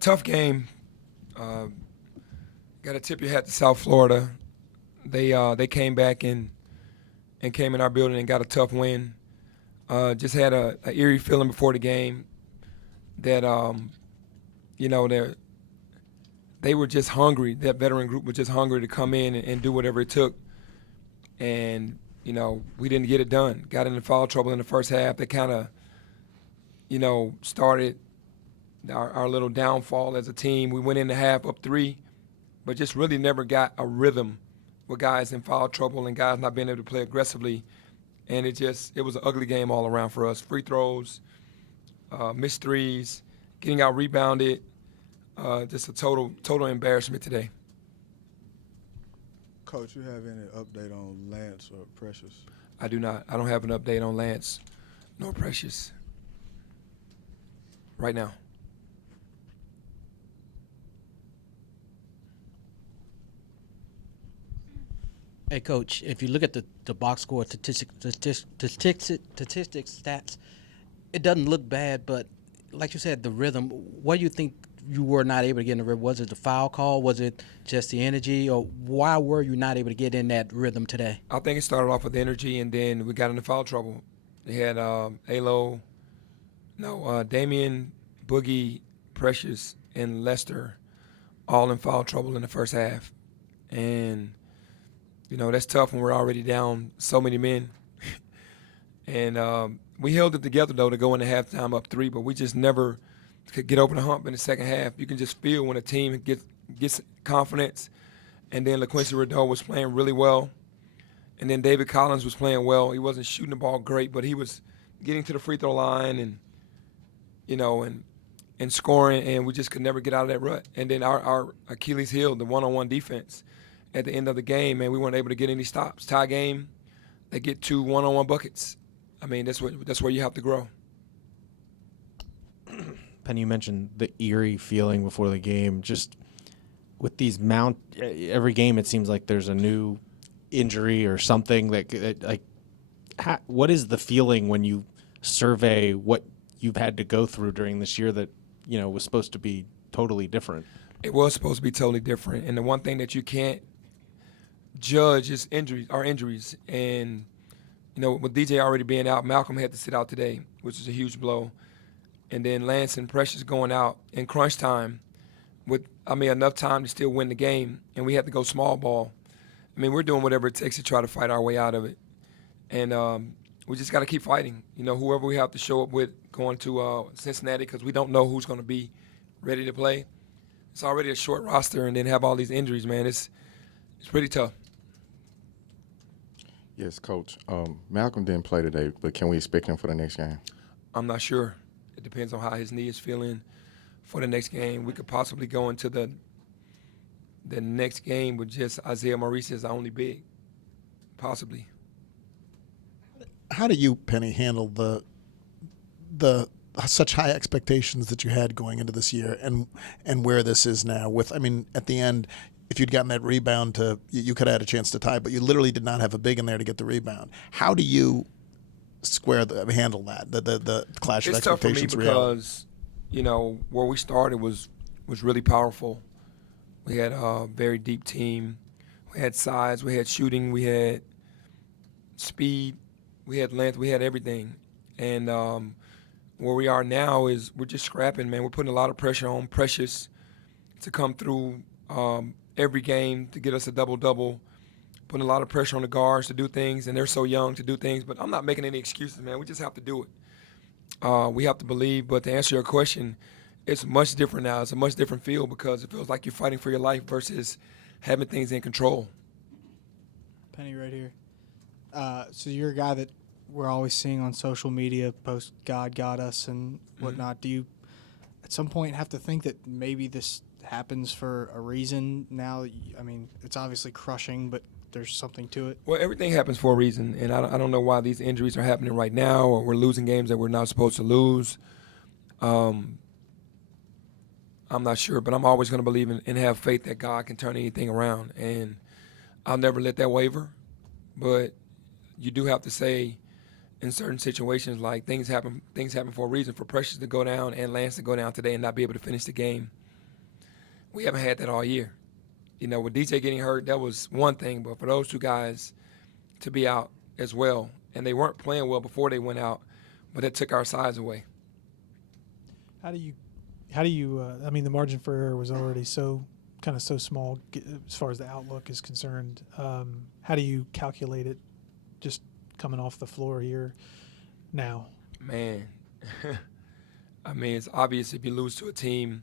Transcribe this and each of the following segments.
Tough game. Uh, Got to tip your hat to South Florida. They came back and came in our building and got a tough win. Just had a eerie feeling before the game that they were just hungry. That veteran group was just hungry to come in and do whatever it took. And we didn't get it done. Got into foul trouble in the first half. That kind of started our little downfall as a team. We went in the half up 3, but just really never got a rhythm with guys in foul trouble and guys not being able to play aggressively. And it was an ugly game all around for us. Free throws, missed threes, getting out rebounded. Just a total embarrassment today. Coach, you have any update on Lance or Precious? I do not. I don't have an update on Lance nor Precious right now. Hey, Coach, if you look at the box score statistics stats, it doesn't look bad, but like you said, the rhythm, what do you think you were not able to get in the rhythm? Was it the foul call? Was it just the energy? Or why were you not able to get in that rhythm today? I think it started off with energy, and then we got into foul trouble. They had Damian, Boogie, Precious, and Lester all in foul trouble in the first half. And that's tough when we're already down so many men. And we held it together, though, to go into halftime up 3, but we just never could get over the hump in the second half. You can just feel when a team gets confidence. And then LaQuincy Rideau was playing really well. And then David Collins was playing well. He wasn't shooting the ball great, but he was getting to the free throw line and scoring, and we just could never get out of that rut. And then our Achilles heel, the one-on-one defense, at the end of the game, man, we weren't able to get any stops. Tie game, they get 2 one-on-one buckets. I mean, that's where you have to grow. Penny, you mentioned the eerie feeling before the game. Just with these every game, it seems like there's a new injury or something what is the feeling when you survey what you've had to go through during this year that was supposed to be totally different? It was supposed to be totally different, and the one thing that you can't judge is injuries. And with DJ already being out, Malcolm had to sit out today, which is a huge blow. And then Lance and Precious going out in crunch time with enough time to still win the game, and we had to go small ball. I mean, we're doing whatever it takes to try to fight our way out of it. And we just got to keep fighting. Whoever we have to show up with going to Cincinnati, because we don't know who's going to be ready to play. It's already a short roster, and then have all these injuries, man. It's pretty tough. Yes, Coach. Malcolm didn't play today, but can we expect him for the next game? I'm not sure. It depends on how his knee is feeling for the next game. We could possibly go into the next game with just Isaiah Maurice as the only big, possibly. How do you, Penny, handle the such high expectations that you had going into this year and where this is now? At the end, if you'd gotten that rebound, you could have had a chance to tie, but you literally did not have a big in there to get the rebound. How do you handle that, the clash of expectations? It's tough for me because, where we started was really powerful. We had a very deep team. We had size, we had shooting, we had speed, we had length, we had everything. And where we are now is we're just scrapping, man. We're putting a lot of pressure on Precious to come through every game to get us a double-double, putting a lot of pressure on the guards to do things, and they're so young to do things. But I'm not making any excuses, man. We just have to do it. We have to believe. But to answer your question, it's much different now. It's a much different feel because it feels like you're fighting for your life versus having things in control. Penny right here. So you're a guy that we're always seeing on social media post God got us and whatnot. Do you at some point have to think that maybe this happens for a reason now? It's obviously crushing, but there's something to it. Well, everything happens for a reason, and I don't know why these injuries are happening right now or we're losing games that we're not supposed to lose. I'm not sure, but I'm always going to believe in and have faith that God can turn anything around, and I'll never let that waver. But you do have to say, in certain situations, like things happen for a reason. For Precious to go down and Lance to go down today and not be able to finish the game, we haven't had that all year. You know, with DJ getting hurt, that was one thing, but for those two guys to be out as well, and they weren't playing well before they went out, but that took our size away. How do you? I mean, the margin for error was already so small as far as the outlook is concerned. How do you calculate it, just coming off the floor here now? Man, I mean, it's obvious if you lose to a team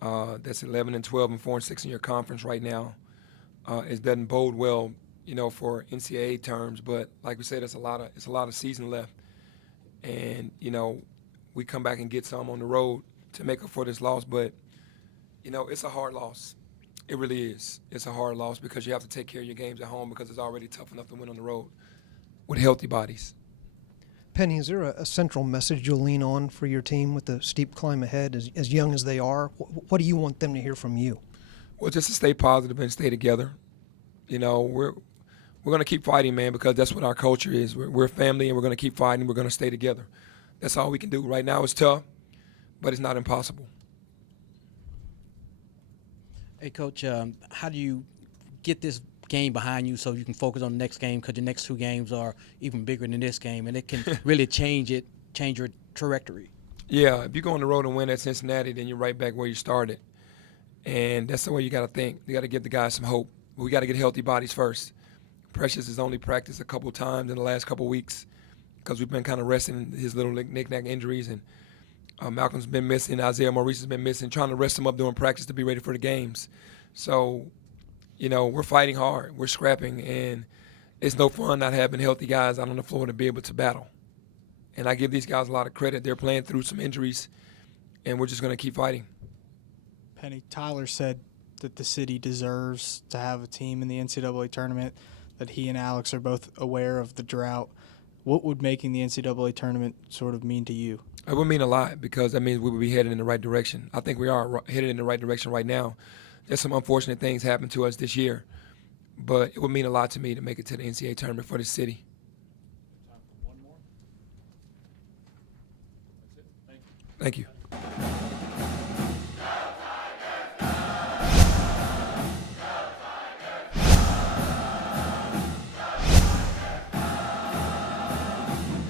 that's 11 and 12 and 4 and 6 in your conference right now, it doesn't bode well, you know, for NCAA terms. But like we said, it's a lot of season left, and you know, we come back and get some on the road to make up for this loss. But you know, it's a hard loss. It really is. It's a hard loss because you have to take care of your games at home because it's already tough enough to win on the road with healthy bodies. Penny, is there a central message you'll lean on for your team with the steep climb ahead, as young as they are? What do you want them to hear from you? Well, just to stay positive and stay together. You know, we're going to keep fighting, man, because that's what our culture is. We're family, and we're going to keep fighting. We're going to stay together. That's all we can do. Right now it's tough, but it's not impossible. Hey, Coach, how do you get this game behind you so you can focus on the next game, because the next two games are even bigger than this game, and it can really change your trajectory? Yeah, if you go on the road and win at Cincinnati, then you're right back where you started. And that's the way you got to think. You got to give the guys some hope. We got to get healthy bodies first. Precious has only practiced a couple times in the last couple weeks because we've been kind of resting his little knick-knack injuries. And Malcolm's been missing. Isaiah Maurice has been missing, trying to rest him up during practice to be ready for the games. So, you know, we're fighting hard. We're scrapping. And it's no fun not having healthy guys out on the floor to be able to battle. And I give these guys a lot of credit. They're playing through some injuries, and we're just going to keep fighting. Penny, Tyler said that the city deserves to have a team in the NCAA tournament, that he and Alex are both aware of the drought. What would making the NCAA tournament sort of mean to you? It would mean a lot because that means we would be headed in the right direction. I think we are headed in the right direction right now. There's some unfortunate things happened to us this year, but it would mean a lot to me to make it to the NCAA tournament for the city. Time for one more. That's it. Thank you. Thank you.